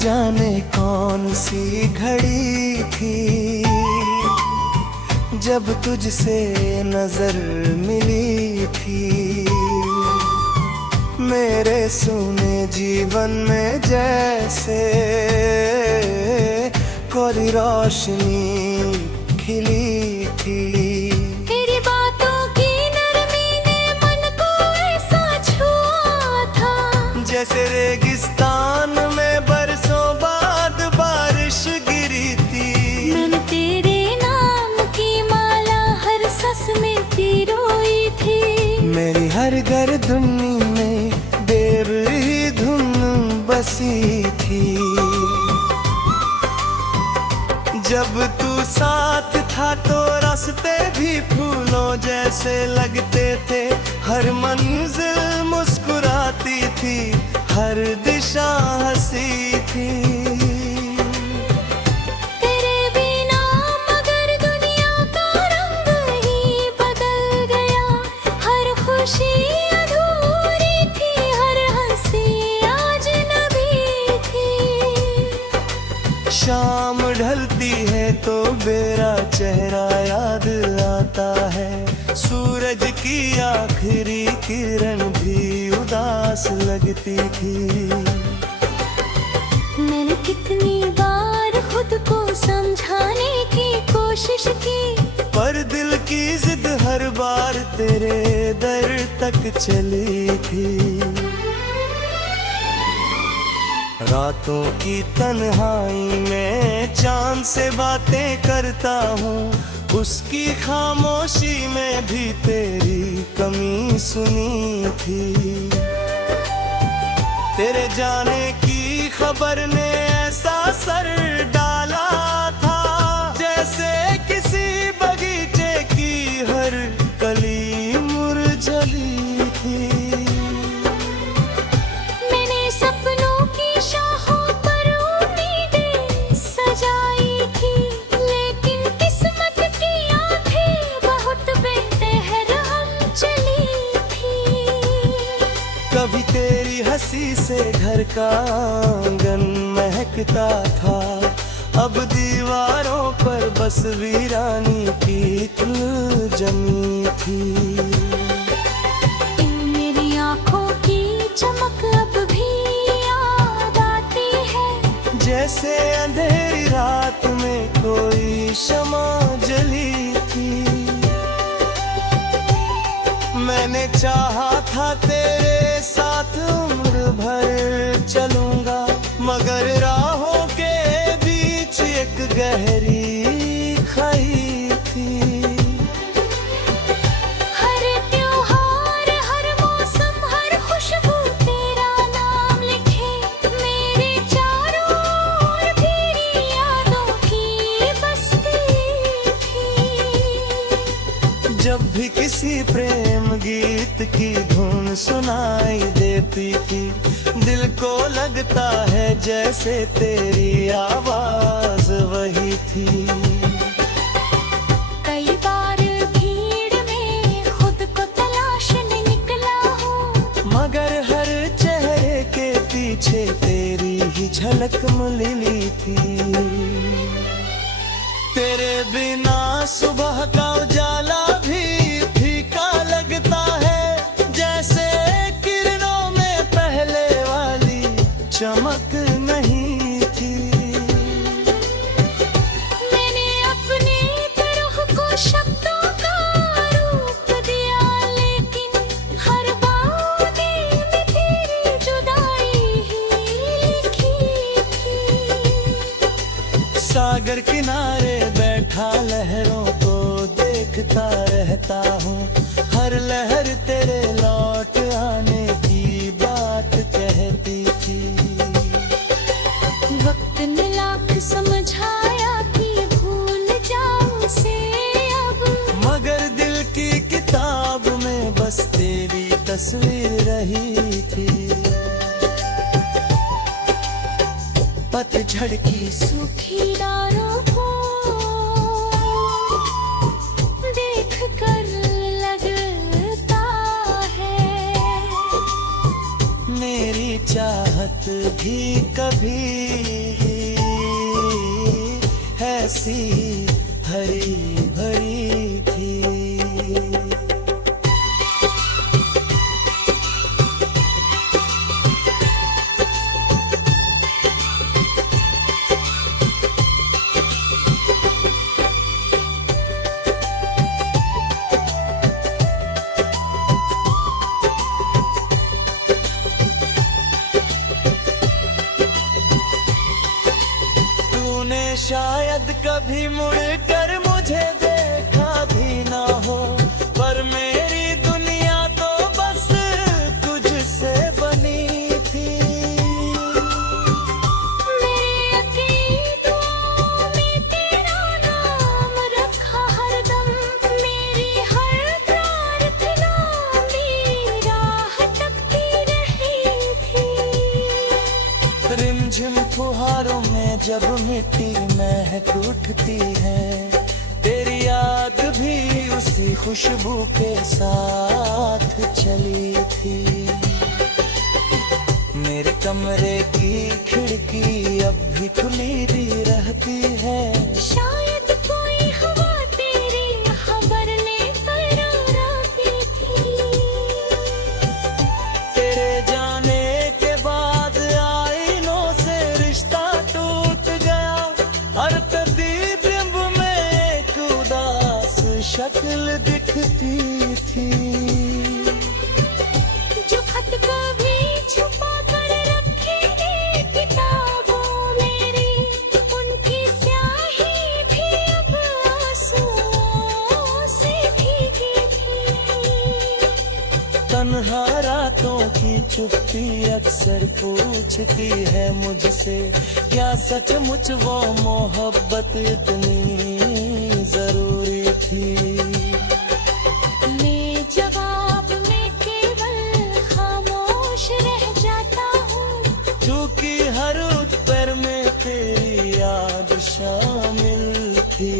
जाने कौन सी घड़ी थी जब तुझसे नजर मिली थी। मेरे सूने जीवन में जैसे कोई रोशनी खिली थी। तेरी बातों की नरमी ने मन को ऐसा छुआ था, जैसे रेगिस्तान में बरसों बाद बारिश गिरी थी। मैंने तेरे नाम की माला हर सांस में पिरोई थी। मेरी हर गर्दनी में बेरुखी धुन बसी थी। जब तू साथ था तो रास्ते भी फूलों जैसे लगते थे। हर मंजिल मुस्कुराती थी, हर दिशा हंसी थी। तेरे बिना मगर दुनिया का रंग ही बदल गया। हर खुशी अधूरी थी, हर हंसी अजनबी थी। शाम ढलती है तो मेरा चेहरा याद आता है। सूरज की आखिरी किरण भी उदास लगती थी। मैंने कितनी बार खुद को समझाने की कोशिश की, पर दिल की जिद हर बार तेरे दर तक चली थी। रातों की तन्हाई में चांद से बातें करता हूँ। उसकी खामोशी में भी तेरी कमी सुनी थी। तेरे जाने की खबर ने ऐसा सर डाला था, जैसे किसी बगीचे की हर कली मुरझली थी। मैंने सपनों की शाहों पर उम्मीदें सजाई थी, लेकिन किस्मत की आंखें बहुत बेरहम चली थी। कभी तेरी हंसी से घर का आंगन महकता था, अब दीवारों पर बस वीरानी की धूल जमी थी। मेरी आंखों की चमक अब भी याद आती है, जैसे अंधेरी रात में कोई शमा जली थी। मैंने चाहा था तेरे साथ उम्र भर चलूंगा, मगर राहों के बीच एक गहरी खाई थी। हर त्योहार हर मौसम हर खुशबू तेरा नाम लिखे। मेरे चारों ओर तेरी यादों की बस्ती थी। जब भी किसी प्रेम गीत की धुन सुनाई देती थी, दिल को लगता है जैसे तेरी आवाज वही थी। कई बार भीड़ में खुद को तलाशने निकला हूँ, मगर हर चेहरे के पीछे तेरी ही झलक मिली थी। तेरे बिना सुबह का उजाला भी फीका लगता है, जैसे किरणों में पहले वाली चमक नहीं थी। मैंने अपने तरह को शब्दों का रूप दिया, लेकिन हर बात में तेरी जुदाई ही लिखी थी। सागर किनारे बैठा लहरों को देखता रहता हूँ, हर लहर तेरे लौट आने की बात कहती थी। वक्त ने लाख समझाया कि भूल जाऊं उसे अब, मगर दिल की किताब में बस तेरी तस्वीर रही थी। पतझड़ की सूखी डालों को देख कर लगता है मेरी चाहत भी कभी ऐसी हरी भरी थी। तूने शायद कभी मुड़कर मुझे देखा भी ना हो, पर मेरी दुनिया तो बस तुझसे बनी थी। मेरे अकीदों में तेरा नाम रखा हरदम, मेरी हर प्रार्थना मेरी राह तकती रही थी। रिमझिम फुहारों में जब मिट्टी महक उठती है, तेरी याद भी उसी खुशबू के साथ चली थी। मेरे कमरे की खिड़की अब भी खुली दी रहती है, शायद कोई हवा तेरी खबर लेकर आती थी। तेरे जाने के बाद आईनों से रिश्ता टूट गया, हर प्रतिबिंब में एक उदास शक्ल दिखती थी। जो खत कभी छुपा कर रखे किताबों मेरी, उनकी स्याही भी अब आंसुओं से भीगी थी। तन्हा रातों की चुप्पी अक्सर पूछती है मुझसे, क्या सचमुच वो मोहब्बत इतनी जरूरी थी। मैं जवाब में केवल खामोश रह जाता हूँ, क्योंकि हर उत्तर में तेरी याद शामिल थी।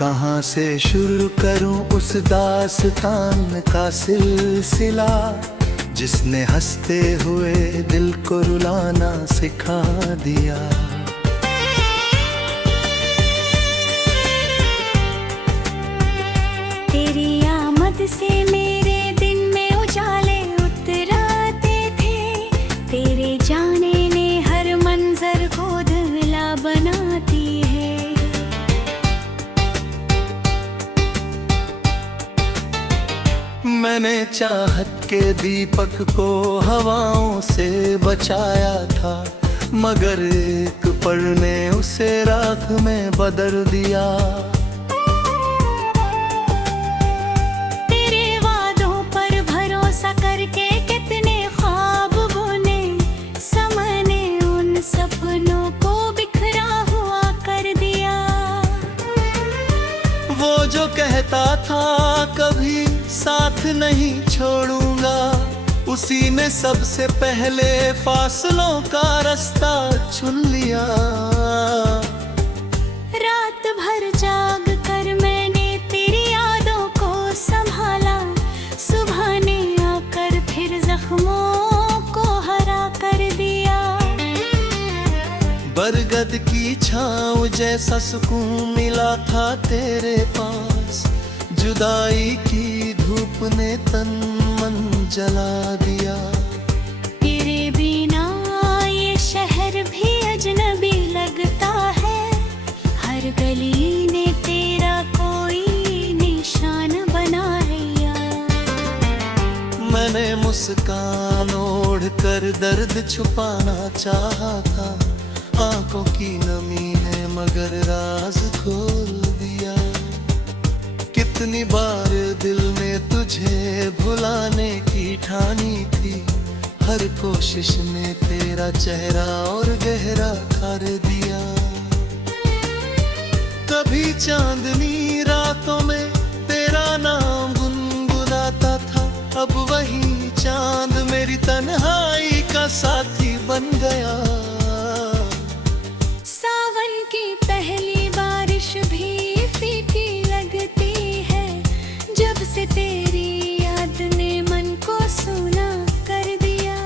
कहाँ से शुरू करूं उस दास्तान का सिलसिला, जिसने हंसते हुए दिल को रुलाना सिखा दिया। तेरी आमद से मेरे दिन में उजाले उतराते थे, तेरे जाने ने हर मंजर को धुंधला बनाती है। मैंने चाहत के दीपक को हवाओं से बचाया था, मगर एक पल ने उसे राख में बदल दिया। तेरे वादों पर भरोसा करके कितने ख्वाब बुने, समय ने उन सपनों को बिखरा हुआ कर दिया। वो जो कहता था कभी साथ नहीं छोड़ूंगा, उसी ने सबसे पहले फासलों का रास्ता चुन लिया। रात भर जाग कर मैंने तेरी यादों को संभाला, सुबह ने आकर फिर जख्मों को हरा कर दिया। बरगद की छाँव जैसा सुकून मिला था तेरे पास, जुदाई की धूप ने तन मन जला दिया। तेरे बिना ये शहर भी अजनबी लगता है, हर गली ने तेरा कोई निशान बनाया। मैंने मुस्कान ओढ़ कर दर्द छुपाना चाहा था, आंखों की नमी ने मगर राज खोल दिया। कितनी बार दिल ने तुझे भुलाने की ठानी थी, हर कोशिश ने तेरा चेहरा और गहरा कर दिया। कभी चांदनी रातों में तेरा नाम गुनगुनाता था, अब वही चांद मेरी तन्हाई का साथी बन गया। सावन की पहली बारिश भी फीकी लगती है, जब से तेरी याद ने मन को सूना कर दिया।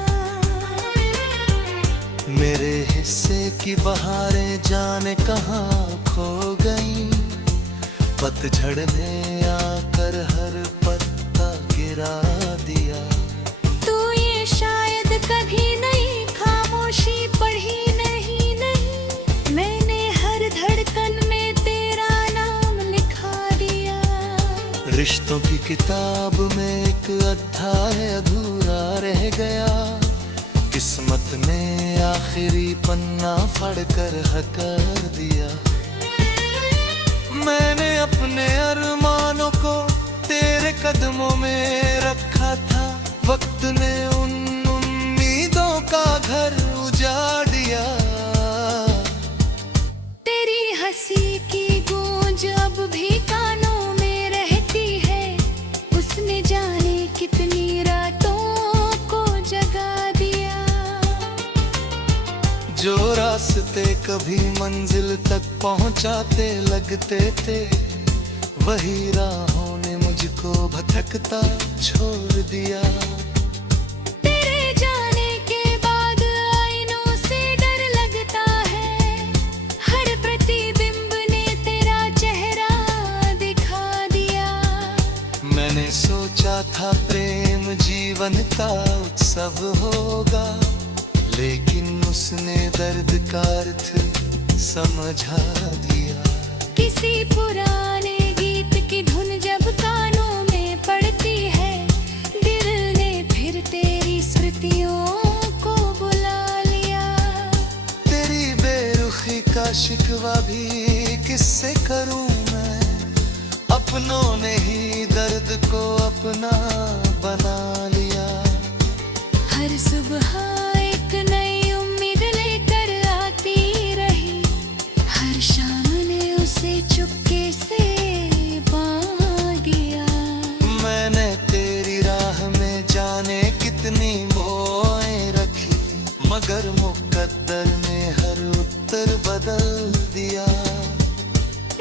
मेरे हिस्से की बहारें जाने कहाँ खो गईं, पतझड़ ने आकर हर पत्ता गिरा दिया। तू ये शायद कभी नहीं खामोशी पढ़ी नहीं, मैंने हर धड़कन में तेरा नाम लिखा दिया। रिश्तों की किताब में एक अध्याय अधूरा रह गया, किस्मत ने आखिरी पन्ना फाड़कर हकार दिया। मैंने अपने अरमानों को तेरे कदमों में रखा था, वक्त ने उन उम्मीदों का घर उजाड़ दिया। तेरी हंसी की गूंज अब भी कानों में रहती है, उसने जाने कितनी रातों को जगा दिया। जो रास्ते कभी मंजिल तक पहुंचाते लगते थे, वही राहों ने मुझको भटकता छोड़ दिया। तेरे जाने के बाद आईनों से डर लगता है, हर प्रतिबिंब ने तेरा चेहरा दिखा दिया। मैंने सोचा था प्रेम जीवन का उत्सव होगा, लेकिन उसने दर्द का अर्थ समझा दिया। किसी पुराने गीत की धुन जब कानों में पड़ती है, दिल ने फिर तेरी स्मृतियों को बुला लिया। तेरी बेरुखी का शिकवा भी किससे करूं मैं, अपनों ने ही दर्द को अपना बना लिया। हर सुबह एक नई उम्मीद लेकर आती रही, हर शाम ने उसे चुपके से बांध दिया। मैंने तेरी राह में जाने कितनी मोहें रखी, मगर मुकद्दर ने हर उत्तर बदल दिया।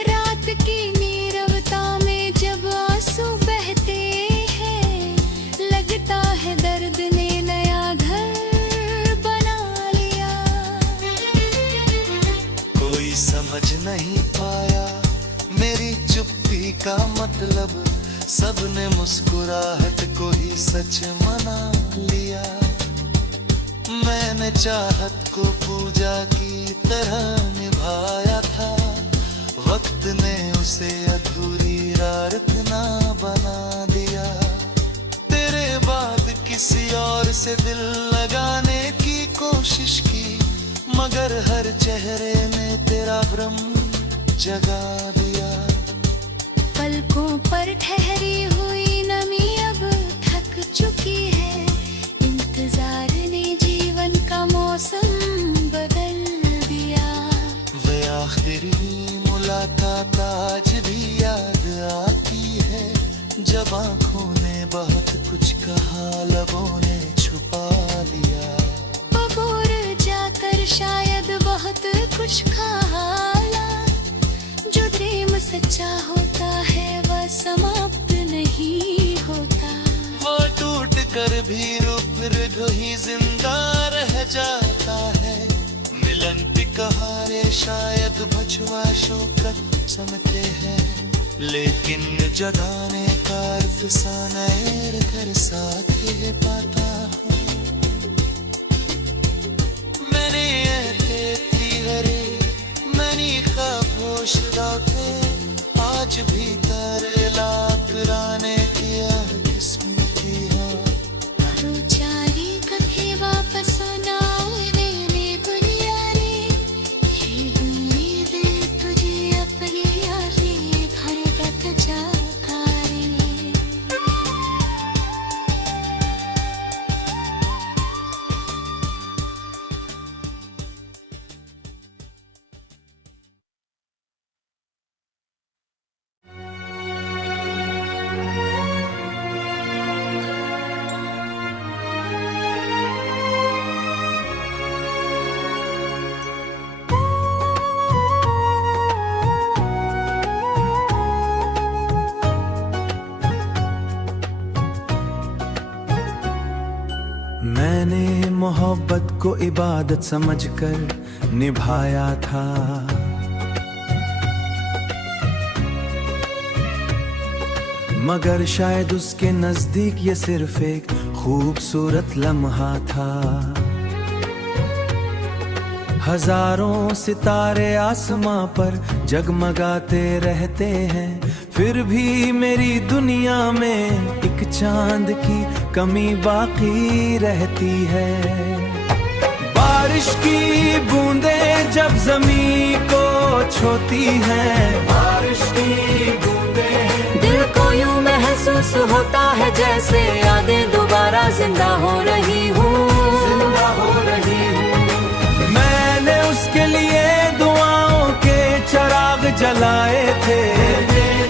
रात की नीरवता में जब आंसू बहते हैं, लगता है दर्द ने नया घर बना लिया। कोई समझ नहीं पाया मेरी चुप्पी का मतलब, सबने मुस्कुराहट को ही सच मना लिया। मैंने चाहत को पूजा की तरह निभाया था, वक्त ने उसे अधूरी प्रार्थना बना दिया। तेरे बाद किसी और से दिल लगाने की कोशिश की, मगर हर चेहरे ने तेरा भ्रम जगा दिया। पलकों पर ठहरी हुई नमी अब थक चुकी है, इंतजार ने जीवन का मौसम बदल दिया। वे आखिरी मुलाकात आज भी याद आती है, जब आंखों ने बहुत कुछ कहा, लबों ने छुपा लिया। बबूर जाकर शायद बहुत कुछ कहा, जो प्रेम सच्चा होता है वह समाप्त नहीं होता। वो टूट कर भी रूप ही जिंदा रह जाता है, मिलन पे कहारे शायद बछवा शोकत समझते हैं, लेकिन जगाने का अर्थ सनैर कर साथे पाता हूँ। मैंने तेरी मनी खामोश रातें आज भी तेरे लाकराने किया किस्मतियाँ। तू चाली कभी वापस ना आने दुनिया रे, ये उम्मीदें तुझे अपनी यारी भर तक जाता रे। को इबादत समझकर निभाया था। मगर शायद उसके नजदीक ये सिर्फ एक खूबसूरत लम्हा था। हजारों सितारे आसमां पर जगमगाते रहते हैं, फिर भी मेरी दुनिया में एक चांद की कमी बाकी रहती है। बारिश की बूंदें जब जमीन को छूती हैं, बारिश की बूंदें दिल को यूं महसूस होता है जैसे यादें दोबारा जिंदा हो रही हूँ, जिंदा हो रही हूँ। मैंने उसके लिए दुआओं के चिराग जलाए थे,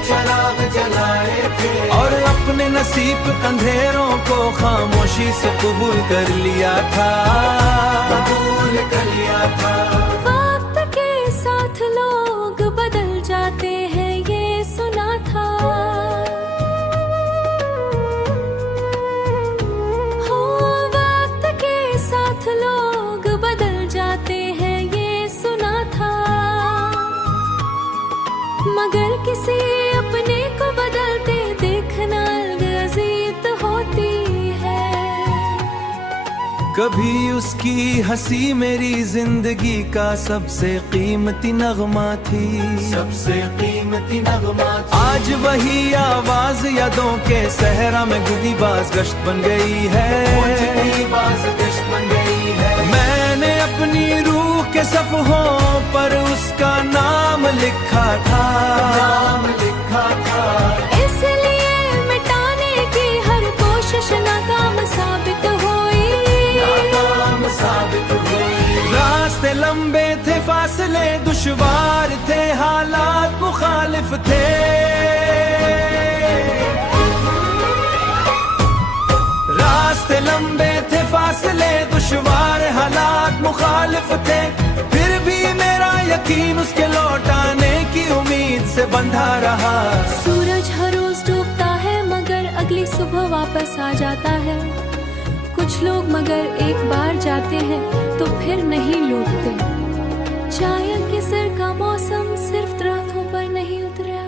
चिराग जलाए थे, और अपने नसीब अंधेरों को खामोशी से कबूल कर लिया था, कबूल कर लिया था। वक्त के साथ लोग बदल जाते हैं ये सुना था, हो वक्त के साथ लोग बदल जाते हैं ये सुना था। मगर किसी अपने को बदलते देखना अजीब होती है। कभी उसकी हंसी मेरी जिंदगी का सबसे कीमती नगमा थी, सबसे कीमती नगमा थी। आज वही आवाज यादों के सहरा में गुदी बाज गश्त बन गई है, बाज गश्त बन गई है। मैंने अपनी रूह के सफ़हों पर उसका नाम लिखा था, नाम लिखा था। इसलिए मिटाने की हर कोशिश नाकाम साबित हुई, नाकाम साबित हुई। रास्ते लंबे थे, फासले दुश्वार थे, हालात मुखालिफ थे। रास्ते लंबे थे, फासले दुश्वार, हालात मुखालिफ थे, फिर भी मेरा यकीन उसके लौट आने की उम्मीद से बंधा रहा। सूरज हर रोज डूबता है मगर अगली सुबह वापस आ जाता है। कुछ लोग मगर एक बार जाते हैं तो फिर नहीं लौटते। चाय के सिर का मौसम सिर्फ दरख्तों पर नहीं उतरा।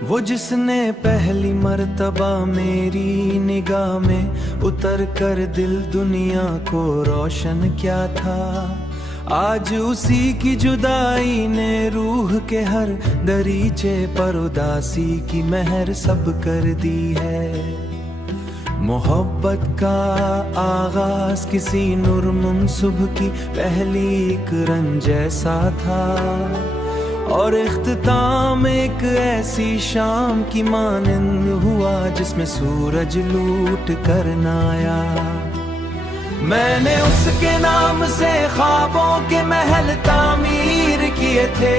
वो जिसने पहली मर्तबा मेरी निगाह में उतर कर दिल दुनिया को रोशन किया था, आज उसी की जुदाई ने रूह के हर दरीचे पर उदासी की मेहर सब कर दी है। मोहब्बत का आगाज किसी नुरमुन की पहली एक रन जैसा था, और इख्तिताम एक ऐसी शाम की मानंद हुआ जिसमें सूरज लूट कर न आया। मैंने उसके नाम से ख्वाबों के महल तामीर किए थे,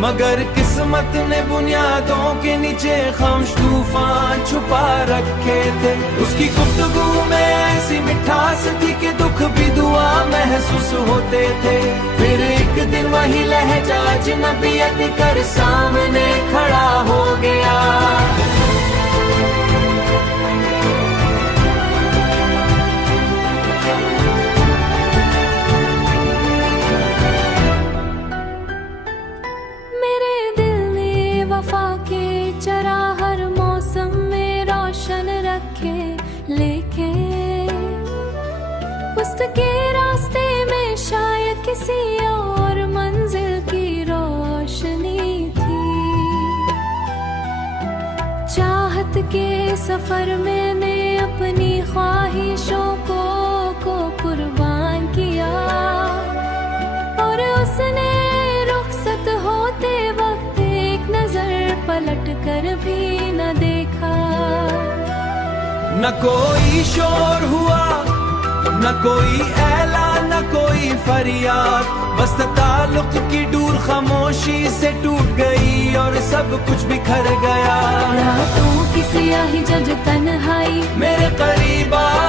मगर किस्मत ने बुनियादों के नीचे खामोश तूफान छुपा रखे थे। उसकी गुफ्तगू में ऐसी मिठास थी कि दुख भी दुआ महसूस होते थे। फिर एक दिन वही लहजा अजनबियत कर सामने खड़ा हो गया। वफा के चरा हर मौसम में रोशन रखे, लेके उसके रास्ते में शायद किसी और मंजिल की रोशनी थी। चाहत के सफर में मैं अपनी ख्वाहिशों को कुर्बान किया, और उसने रुखसत होते वक्त पलट कर भी न देखा। न कोई शोर हुआ, न कोई ऐलान न कोई फरियाद, बस ताल्लुक की डोर खामोशी से टूट गई और सब कुछ बिखर गया। रातों की स्याही जब तन्हाई मेरे करीब आ